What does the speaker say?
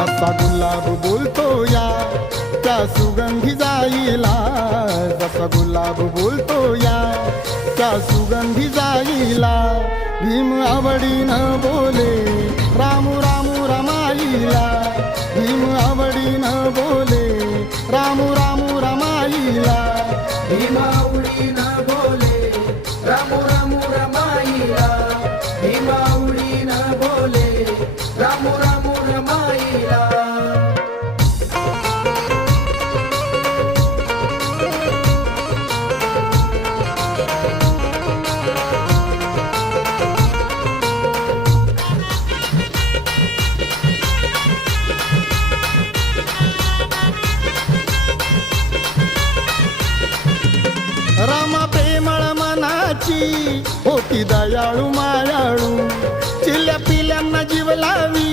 जसा गुलाब बोलतो या त्या सुगंधी जाईला, जसा गुलाब बोलतो या त्या सुगंधी जाईला. भीम आवडीनं बोले रामू रामू रमाईला, भीम आवडीनं बोले रामू रामू रमाईला. भीम आवडीनं बोले रामू रामू रमाईला, भीम आवडीनं बोले रामू रामू रमाईला. रामा प्रेमळ मनाची होती दयाळू मायाळू, चिल्ल्या पिल्यांना जीव लावी